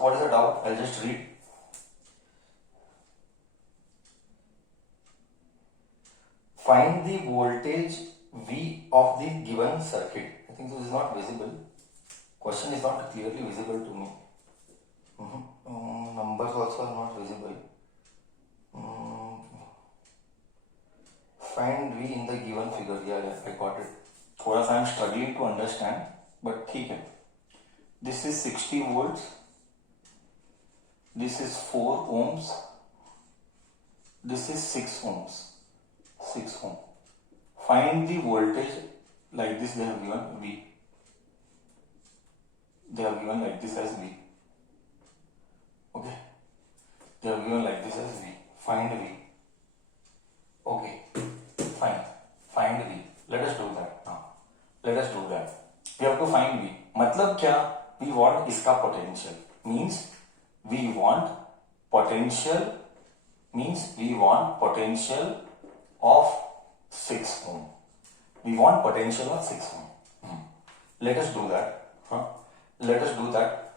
what is the doubt? I'll just read. Find the voltage V of the given circuit. I think this is not visible. Question is not clearly visible to me. Numbers also are not visible. Find V in the given figure. Yeah, I got it. थोड़ा सा I am struggling to understand, but ठीक है. This is 60 volts. This is 4 ohms. This is 6 ohms. 6 ohm. Find the voltage. Like this they have given V. They have given like this as V. Okay. They have given like this as V. Find V. Okay. Fine. Find V. Let us do that now. Let us do that. We have to find V. मतलब क्या? We want इसका potential. Means we want potential. Means we want potential of 6 ohm. We want potential of 6 ohm. Let us do that. Let us do that.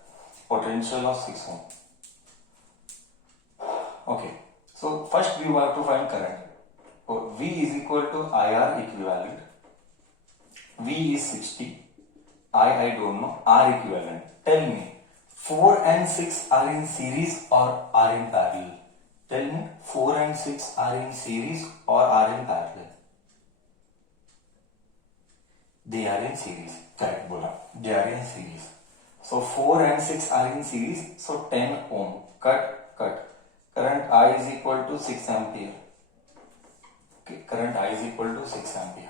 Potential of 6 ohm. Okay. So first we have to find current. So V is equal to IR equivalent. V is 60. I don't know. R equivalent. Tell me, 4 and 6 are in series or are in parallel? Tell me, 4 and 6 are in series or are in parallel? They are in series. Correct bola. They are in series. So 4 and 6 are in series. So 10 ohm. Cut. Current I is equal to 6 ampere. Okay. Current I is equal to 6 ampere.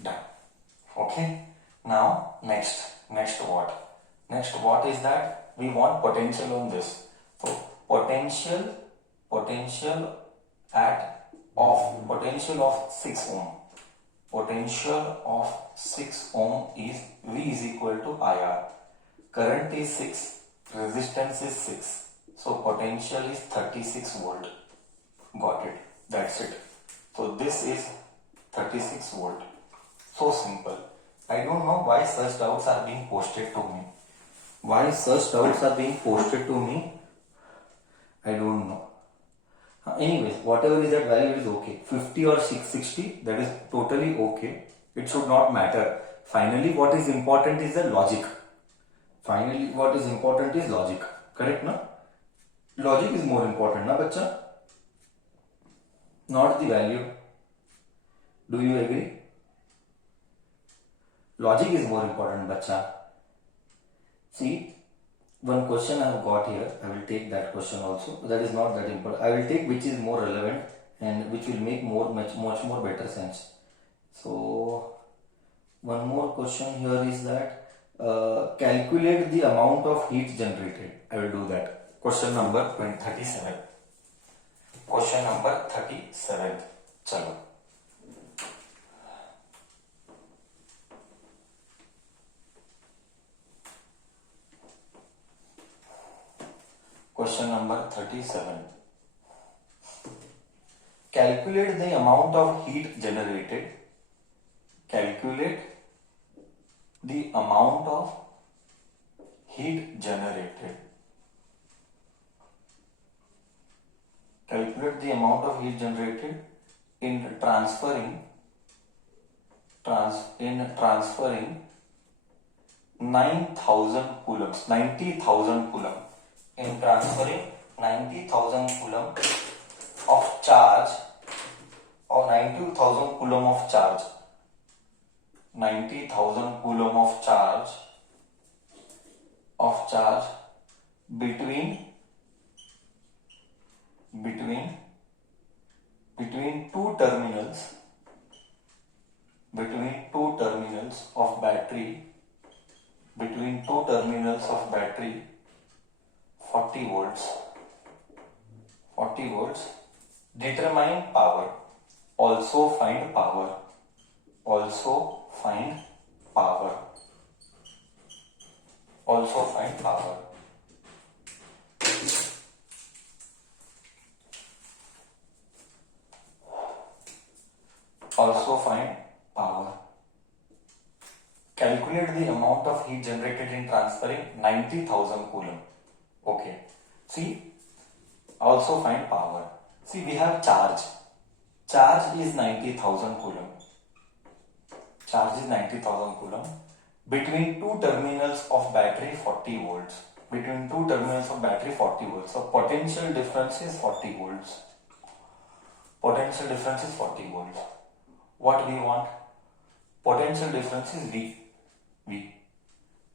Done. Okay. Now next what? Next what is that? We want potential on this. So potential of 6 ohm. Potential of 6 ohm is V is equal to IR. Current is 6, resistance is 6. So potential is 36 volt. Got it. That's it. So this is 36 volt. So simple. I don't know why such doubts are being posted to me. Why such doubts are being posted to me? I don't know. Anyways, whatever is that value is okay. 50 or 660, that is totally okay. It should not matter. Finally, what is important is the logic. Finally, what is important is logic. Correct, na? Logic is more important, na, bacha? Not the value. Do you agree? Logic is more important, bacha. See, one question I have got here. I will take that question also. That is not that important. I will take which is more relevant and which will make much more better sense. So, one more question here is that calculate the amount of heat generated. I will do that. Question number 37. Question number 37. Chalo. Question number 37. Calculate the amount of heat generated. Calculate the amount of heat generated. Calculate the amount of heat generated in transferring 9,000 coulombs, 90,000 coulomb. In transferring 90,000 coulomb of charge or 90,000 coulomb of charge, 90,000 coulomb of charge between two terminals of battery, 40 volts, determine power. Also find power. Also find power. Calculate the amount of heat generated in transferring 90,000 coulomb. Okay. See, also find power. See, we have charge. Charge is 90,000 coulomb. Charge is 90,000 coulomb. Between two terminals of battery 40 volts. Between two terminals of battery 40 volts. So potential difference is 40 volts. Potential difference is 40 volts. What we want? Potential difference is V. V.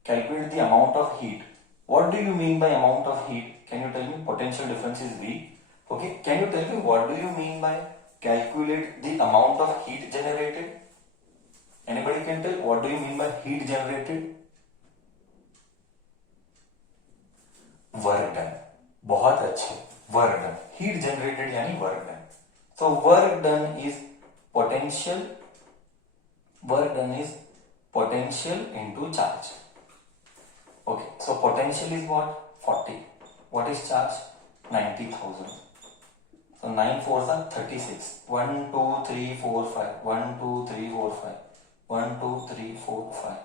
Calculate the amount of heat. What do you mean by amount of heat? Can you tell me? Potential difference is V. Okay. Can you tell me what do you mean by calculate the amount of heat generated? Anybody can tell what do you mean by heat generated? Work done. बहुत अच्छे. Work done. Heat generated यानी work done. So work done is potential. Work done is potential into charge. Okay. So potential is what? 40. What is charge? 90,000. So 9 4s are 36. 1, 2, 3, 4, 5. 1, 2, 3, 4, 5. 1, 2, 3, 4, 5.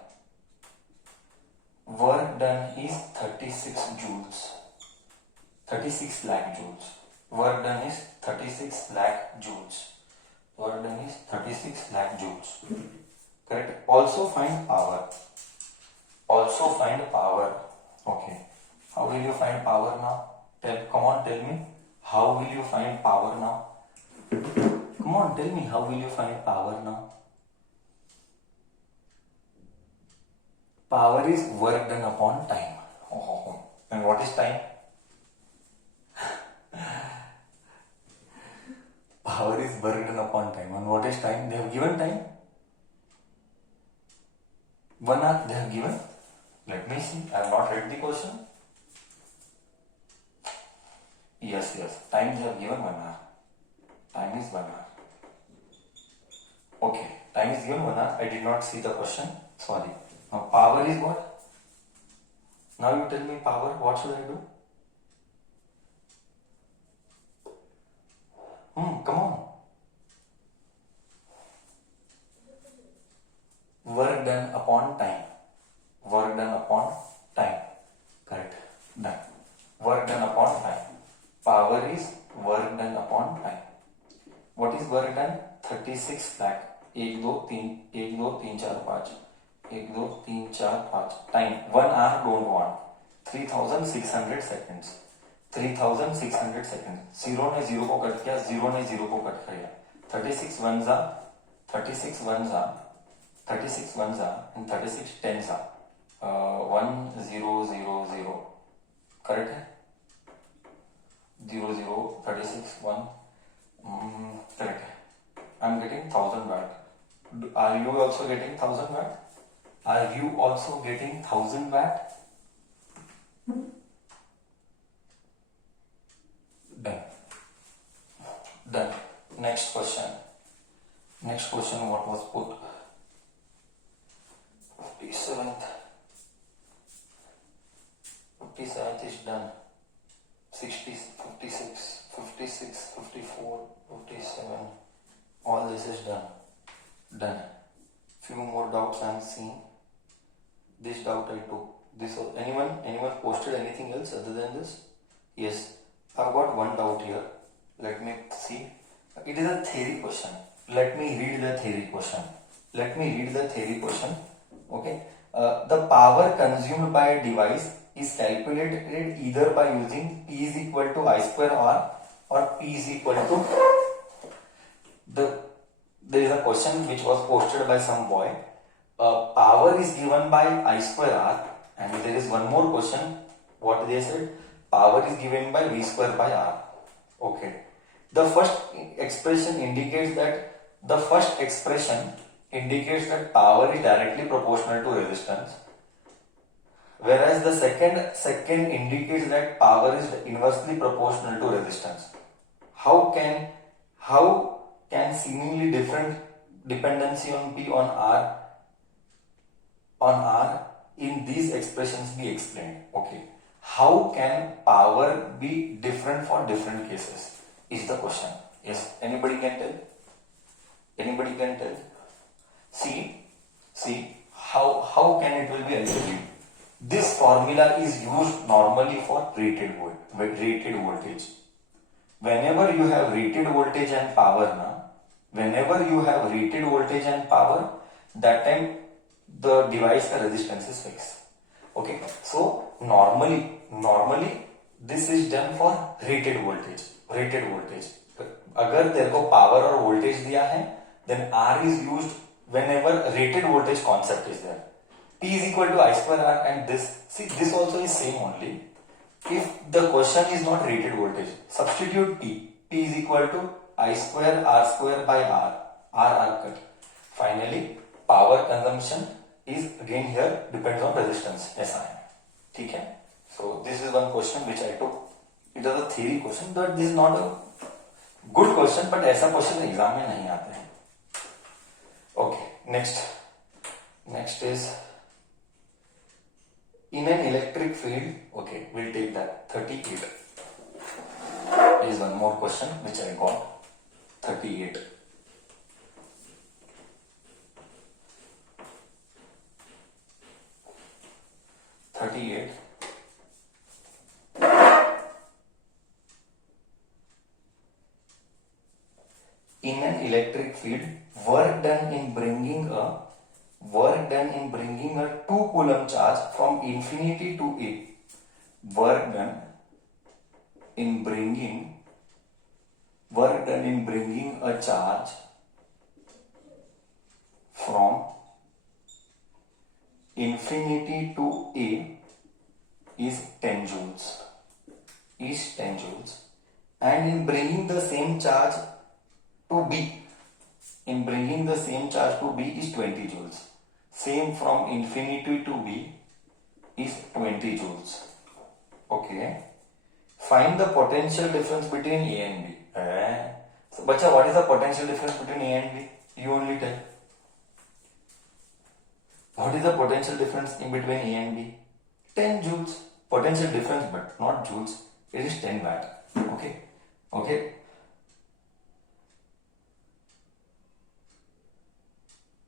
Work done is 36 joules. 36 lakh joules. Work done is 36 lakh joules. Work done is 36 lakh joules. Correct. Also find power. Also find power. Okay. How will you find power now? Come on, tell me. How will you find power now? Come on, tell me. How will you find power now? Power is work done upon time. Oh. And what is time? Power is work done upon time. And what is time? They have given time. 1 hour they have given. Let me see. I have not read the question. Yes. Time they have given 1 hour. Time is 1 hour. Okay. Time is given 1 hour. I did not see the question. Sorry. Now power is what? Now you tell me power. What should I do? Come on. Work done upon time. Work done upon time. Correct. Done. Work done upon time. Power is work done upon time. What is work done? 36 lakh. 1, 2, 3, 1, 2, 3, 4, 5. 1, 2, 3, 4, 5. Time. 1 hour don't want. 3600 seconds. 3600 seconds. 0 ने 0 को cut किया, 0 ने 0 को cut किया. 36 ones are, 36 ones are, 36 ones are, and 36 tens are. 1 0 0 0. Correct है? 0 0 36 1. Correct है. I'm getting 1000 watt. Are you also getting 1000 watt? Are you also getting 1000 watt? Done. Done. Next question. Next question, what was put? 57th. 57th is done. 60, 56, 56, 54, 57. All this is done. Done. Few more doubts I am seeing. This doubt I took. This anyone posted anything else other than this? Yes. I've got one doubt here. Let me see. It is a theory question. Let me read the theory question. Okay. The power consumed by a device is calculated either by using P is equal to I square R or P is equal to there is a question which was posted by some boy. Power is given by I square R, and there is one more question. What they said? Power is given by V square by R. Okay. The first expression indicates that power is directly proportional to resistance, whereas the second indicates that power is inversely proportional to resistance. How can seemingly different dependency on P on R in these expressions be explained? Okay. How can power be different for different cases is the question. Yes, anybody can tell? See how can it will be achieved? This formula is used normally for rated voltage. Whenever you have rated voltage and power that time the device का resistance is fixed. Okay, so normally this is done for rated voltage. अगर तेरे को power और voltage दिया है, then R is used whenever rated voltage concept is there. P is equal to I square R, and this also is same only. If the question is not rated voltage, substitute P. P is equal to I square by R. R cut. Finally, power consumption is again here depends on resistance SI. ठीक है? So this is one question which I took. It was a theory question, but this is not a good question. But ऐसा question exam में नहीं आते हैं. Okay, next is in an electric field. Okay, we'll take that. 38 is one more question which I got. 38. In an electric field, work done in bringing a 2 coulomb charge from infinity to A. Work done in bringing a charge from infinity to A is 10 joules. And in bringing the same charge to B, is 20 joules. Same from infinity to B is 20 joules. Okay. Find the potential difference between A and B. So, bacha, what is the potential difference between A and B? You only tell. What is the potential difference in between A and B? 10 joules. Potential difference, but not joules. It is 10 watt. Okay.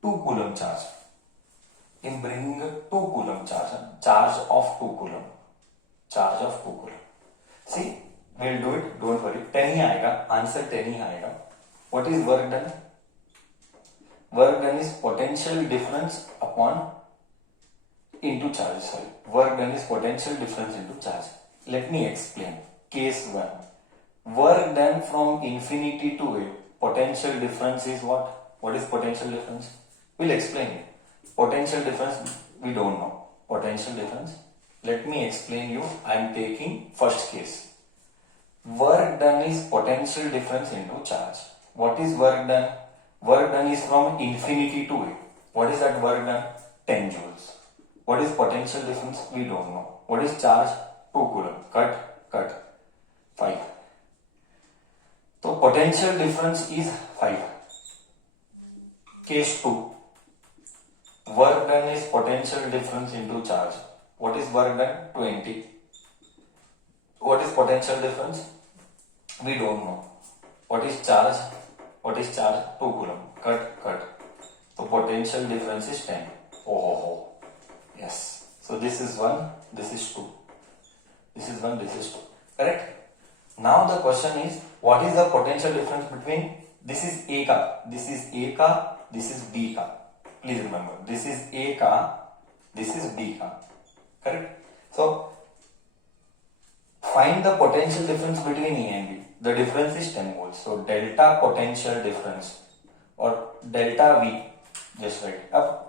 2 coulomb charge. In bringing a 2 coulomb charge of 2 coulomb. See, we'll do it. Don't worry. 10 ही आएगा. Answer 10 ही आएगा. What is work done? Work done is potential difference into charge. Work done is potential difference into charge. Let me explain. Case 1. Work done from infinity to A. Potential difference is what? What is potential difference? We'll explain it. Potential difference, we don't know. Potential difference. Let me explain you. I am taking first case. Work done is potential difference into charge. What is work done? Work done is from infinity to A. What is that work done? 10 joules. What is potential difference? We don't know. What is charge? 2 coulomb. Cut. 5. So potential difference is 5. Case 2. Work done is potential difference into charge. What is work done? 20. What is potential difference? We don't know. What is charge? 2 coulomb. Cut. So potential difference is 10. Oh. Yes. So this is 1, this is 2. This is 1, this is 2. Correct? Now the question is, what is the potential difference between this is A ka, this is A ka, this is B ka. Please remember, this is A ka, this is B ka. Correct? So find the potential difference between A and B. The difference is 10 volts. So delta potential difference or delta V, just write up.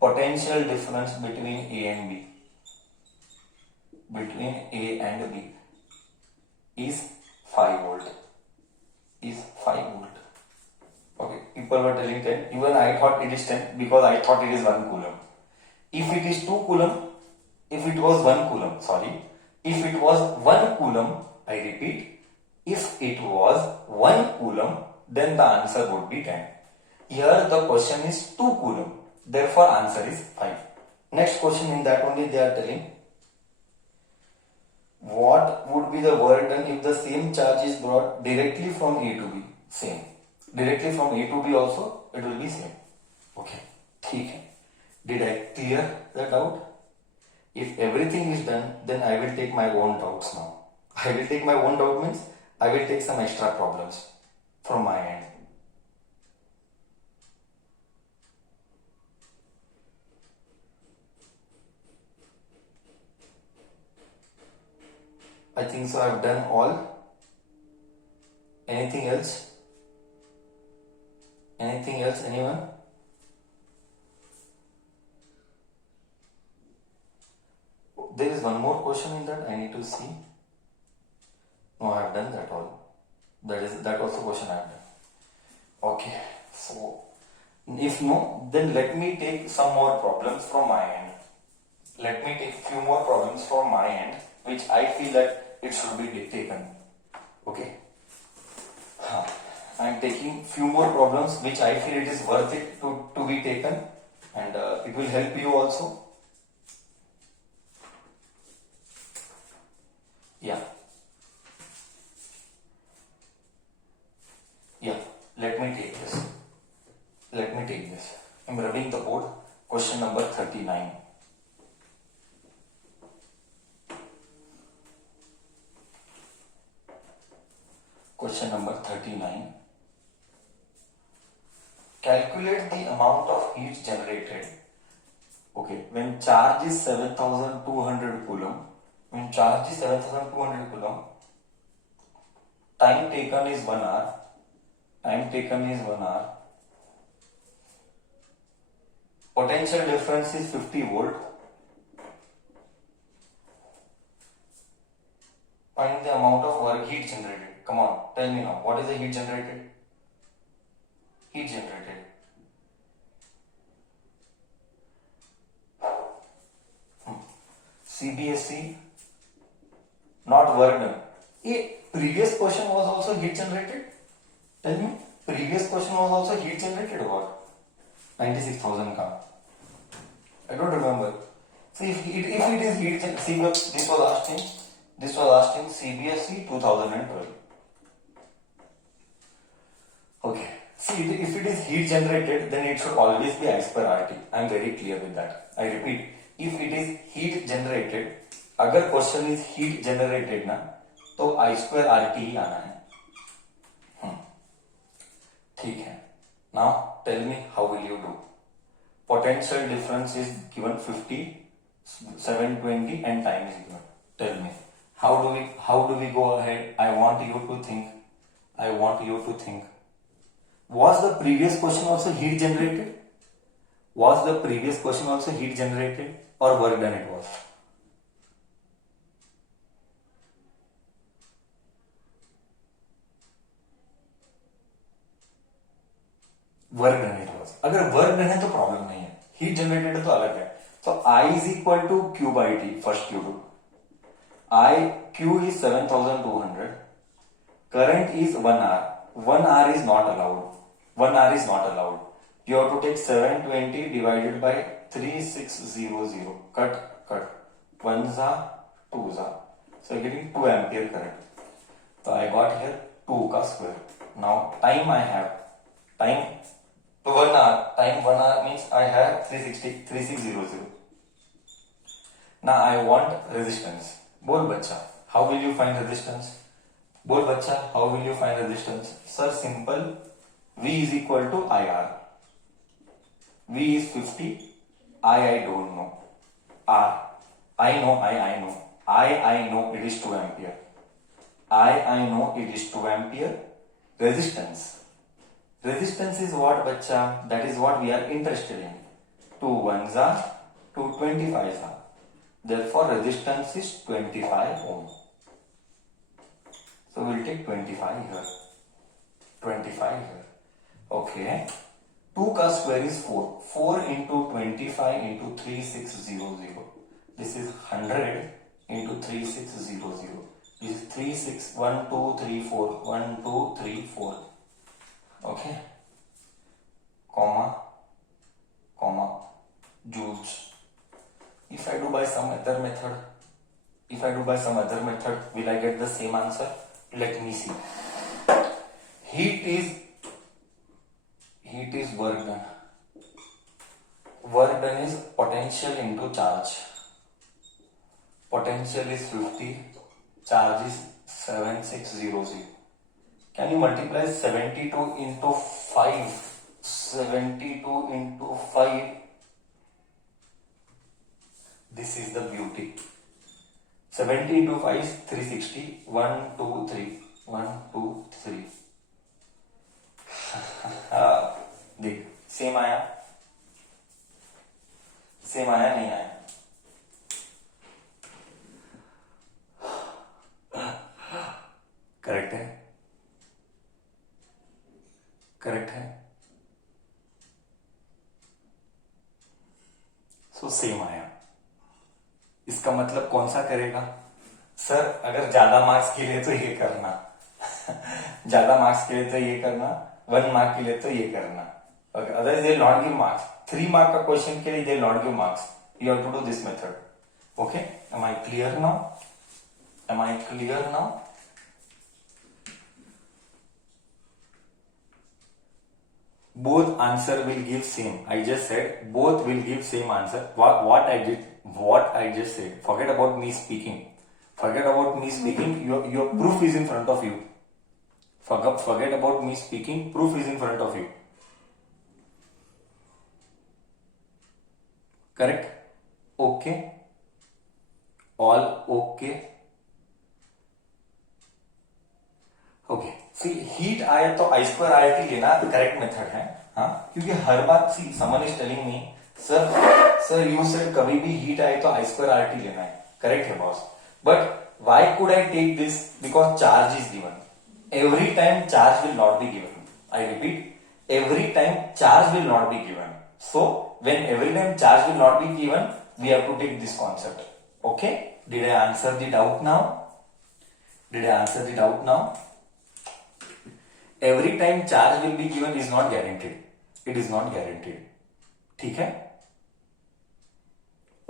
Potential difference between A and B. Is 5 volt. Okay, people were telling 10. Even I thought it is 10 because I thought it is 1 coulomb. If it is 2 coulomb, if it was 1 coulomb, I repeat, if it was 1 coulomb, then the answer would be 10. Here the question is 2 coulomb. Therefore, answer is 5. Next question, in that only they are telling, what would be the work done if the same charge is brought directly from A to B? Same. Directly from A to B also, it will be same. Okay. ठीक है. Did I clear the doubt? If everything is done, then I will take my own doubts now. I will take my own doubt means I will take some extra problems from my end. I think so I have done all. Anything else? Anything else, anyone? There is one more question in that I need to see. No, I have done that all. That also question I have done. Okay, so if no, then let me take some more problems from my end. Let me take few more problems from my end, which I feel that it should be taken. Okay. I am taking few more problems which I feel it is worth it to be taken, and it will help you also. Yeah. Yeah. Let me take this. Let me take this. I am rubbing the board. Question number 39. Question number 39. Calculate the amount of heat generated. Okay, when charge is 7200 coulomb, when charge is 7200 coulomb, time taken is 1 hour. Time taken is 1 hour. Potential difference is 50 volt. Find the amount of work heat generated. Come on, tell me now. What is the heat generated? Heat generated. CBSE, not work done. Previous question was also heat generated? Tell me. Previous question was also heat generated or what? 96,000 ka. I don't remember. See, if it is heat generated, see, this was asking CBSE 2012. Okay. See, if it is heat generated, then it should always be I square RT. I am very clear with that. I repeat, if it is heat generated, अगर question is heat generated ना, तो I square RT ही आना है. ठीक है. Now tell me how will you do? Potential difference is given 50, 720 and time is given. Tell me how do we go ahead? I want you to think. Was the previous question also heat generated? Was the previous question also heat generated or work done it was? Work done it was. अगर work done है तो problem नहीं है, heat generated है तो अलग है. तो I is equal to Q by T. First you do. Q is 7200. Current is 1 hour. 1 hour is not allowed. 1 hour is not allowed. You have to take 720 divided by 3600. Cut. 1 za, 2 za. So you're getting 2 ampere current. So I got here 2 ka square. Now time I have. Time to 1 hour. Time 1 hour means I have 3600. Now I want resistance. बोल बच्चा, how will you find resistance? बोल बच्चा, how will you find resistance? Sir, simple. V is equal to IR. V is 50. I don't know. R. I know. I know it is 2 ampere. I know it is 2 ampere. Resistance. Resistance is what, bachcha? That is what we are interested in. 2 ones are 2 25s are. Therefore, resistance is 25 ohm. So we'll take 25 here. 25 here. Okay. 2 ka square is 4. 4 into 25 into 3600. This is 100 into 3600. This is 3, 6, 1, 2, 3, 4. 1, 2, 3, 4. Okay. Comma. Joules. If I do by some other method, will I get the same answer? Let me see. Heat is work done. Work done is potential into charge. potential is 50, charge is 7600. Can you multiply 72 into 5? 72 into 5. This is the beauty. 70 into 5 is 360. 1, 2, 3. 1, 2, 3. देख, same आया? Same आया नहीं आया? Correct है? Correct है? So same आया. इसका मतलब कौन सा करेगा? सर अगर ज्यादा मार्क्स के लिए तो ये करना. ज्यादा मार्क्स के लिए तो ये करना, 1 मार्क के लिए तो ये करना. Otherwise they will not give marks. 3 mark का क्वेश्चन के लिए they will not give marks. You have to do this method. Okay, am I clear now? Am I clear now? Both answer will give same. I just said both will give same answer. What I just said. Forget about me speaking. Forget about me speaking. Your proof is in front of you. Forget about me speaking. Proof is in front of you. Correct? Okay. All okay. Okay, see heat आया तो I square R T लेना correct method है. हाँ, क्योंकि हर बार see Suman is telling me sir you said कभी भी हीट आए तो आई स्क्वायर आर टी लेना है. करेक्ट है boss, but why could I take this? Because charge is given. Every time charge will not be given. I repeat, every time charge will not be given. So when every time charge will not be given, we have to take this concept. Okay, did I answer the doubt now? Did I answer the doubt now? Every time charge will be given is not guaranteed. It is not guaranteed. ठीक है?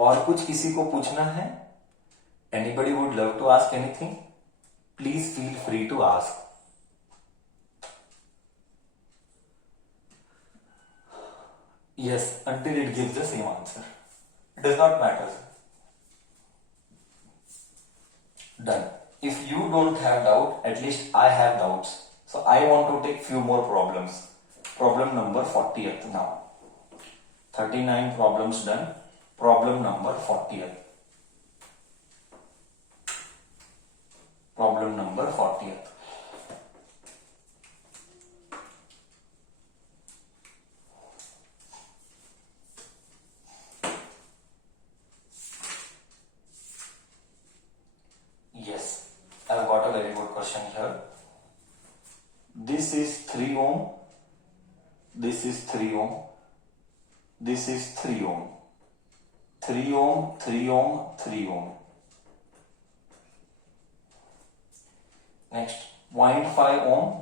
और कुछ किसी को पूछना है? Anybody would love to ask anything? Please feel free to ask. Yes, until it gives the same answer. It does not matter. Done. If you don't have doubt, at least I have doubts. So I want to take few more problems. Problem number 40th now. 39 problems done. Problem number 40th. Problem number 40th. Yes, I've got a very good question here. This is 3 ohm, this is 3 ohm, this is 3 ohm, 3 ohm, 3 ohm, 3 ohm. Next, 0.5 ohm,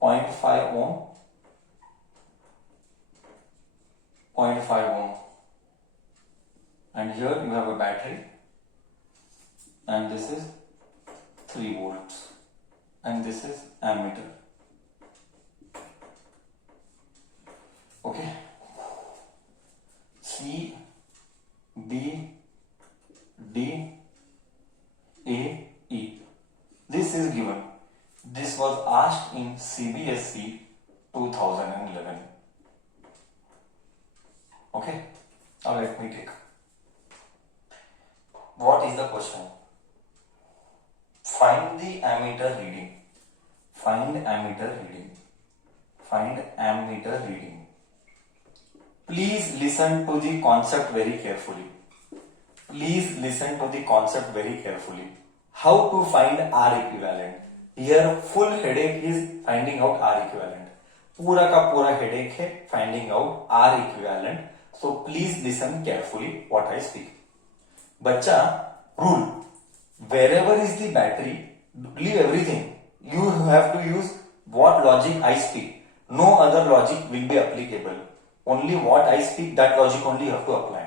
0.5 ohm, 0.5 ohm. And here you have a battery, and this is 3 volts, and this is ammeter. Okay, C, B, D, A, E. This is given. This was asked in CBSE 2011. Okay, now let me take. What is the question? Find the ammeter reading. Find ammeter reading. Find ammeter reading. Please listen to the concept very carefully. Please listen to the concept very carefully. How to find R equivalent? Here full headache is finding out R equivalent. पूरा का पूरा headache है finding out R equivalent. So please listen carefully what I speak. बच्चा, rule. Wherever is the battery, leave everything. You have to use what logic I speak. No other logic will be applicable. Only what I speak, that logic only you have to apply.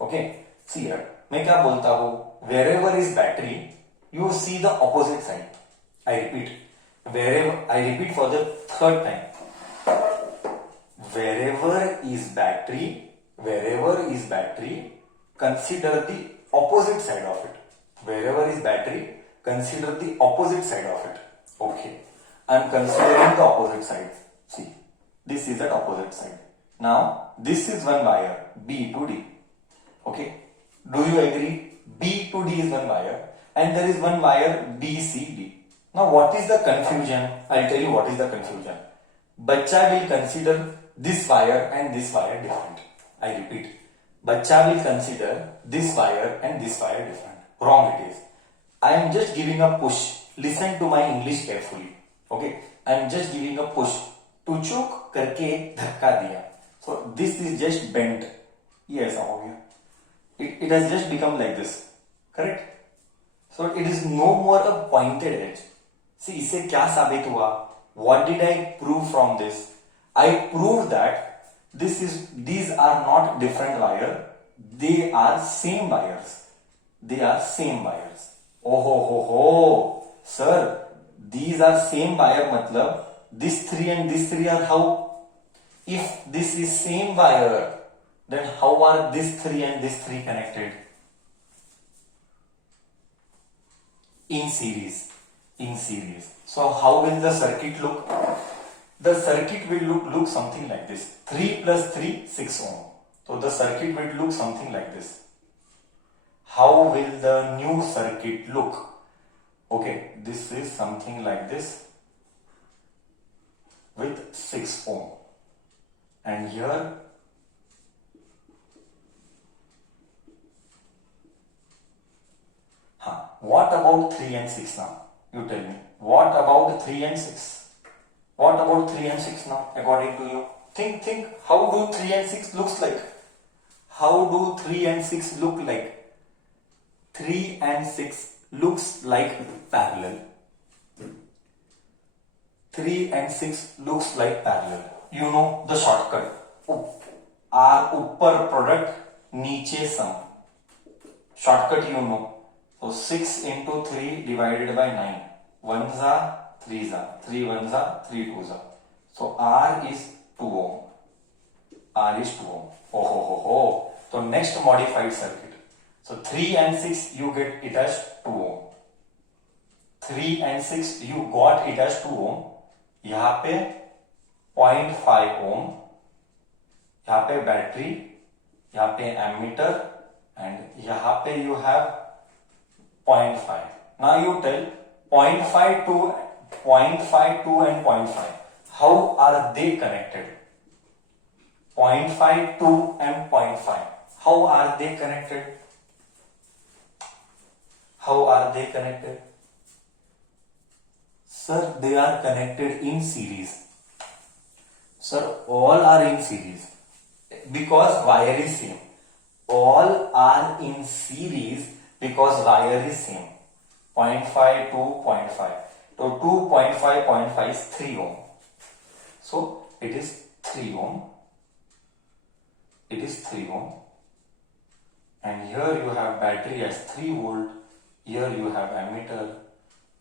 Okay? See here. मैं क्या बोलता हूँ? Wherever is battery, you see the opposite side. I repeat. Wherever, I repeat for the third time. Wherever is battery, wherever is battery, consider the opposite side of it. Wherever is battery, consider the opposite side of it. Okay, I am considering the opposite side. See, this is the opposite side. Now, this is one wire, B to D. Okay, do you agree? B to D is one wire, and there is one wire BCD. Now, what is the confusion? I'll tell you what is the confusion. Bachcha will consider this wire and this wire different. I repeat, Bachcha will consider this wire and this wire different. Wrong it is. I am just giving a push. Listen to my English carefully. Okay, I am just giving a push. टुचुक करके धक्का दिया. So this is just bent. ये ऐसा हो गया. It has just become like this. Correct? So it is no more a pointed edge. See, इससे क्या साबित हुआ? What did I prove from this? I proved that these are not different wire. They are same wires. They are same wires. Oh ho, sir, these are same wire. मतलब this 3 and this 3 are how? If this is same wire, then how are this 3 and this 3 connected? In series. In series. So how will the circuit look? The circuit will look something like this. 3 plus 3, 6 ohm. So the circuit will look something like this. How will the new circuit look? Okay, this is something like this with 6 ohm. And here what about 3 and 6 now? You tell me. What about 3 and 6? What about 3 and 6 now, according to you? Think. How do 3 and 6 looks like? How do 3 and 6 look like? 3 and 6 looks like parallel. 3 and 6 looks like parallel. You know the shortcut. R upper product, niche sum. Shortcut you know. So 6 into 3 divided by 9. 1s are 3s are. 3 1s are 3 2s are. So R is 2 ohm. R is 2 ohm. Oh. So next modified circuit. So 3 and 6 you get it as 2 ohm. 3 and 6 you got it as 2 ohm. यहाँ पे 0.5 ohm. यहाँ पे battery, यहाँ पे ammeter, and यहाँ पे you have 0.5. Now you tell 0.5 to 0.5 and 0.5. How are they connected? 0.5 2 and 0.5. How are they connected? How are they connected? Sir, they are connected in series. Sir, all are in series because wire is same. All are in series because wire is same. 0.5 to 0.5. So 2.5, 0.5 is 3 ohm. So it is 3 ohm. It is 3 ohm. And here you have battery as 3 volt. Here you have ammeter.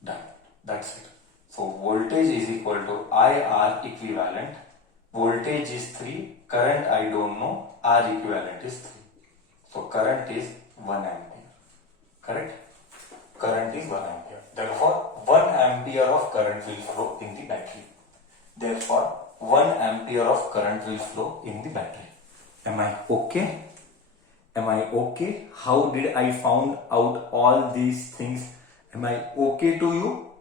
Done. That's it. So voltage is equal to IR equivalent. Voltage is 3. Current I don't know. R equivalent is 3. So current is 1 ampere. Correct? Current is 1 ampere. Therefore, 1 ampere of current will flow in the battery. Therefore, 1 ampere of current will flow in the battery. Am I okay? Am I okay? How did I found out all these things? Am I okay to you?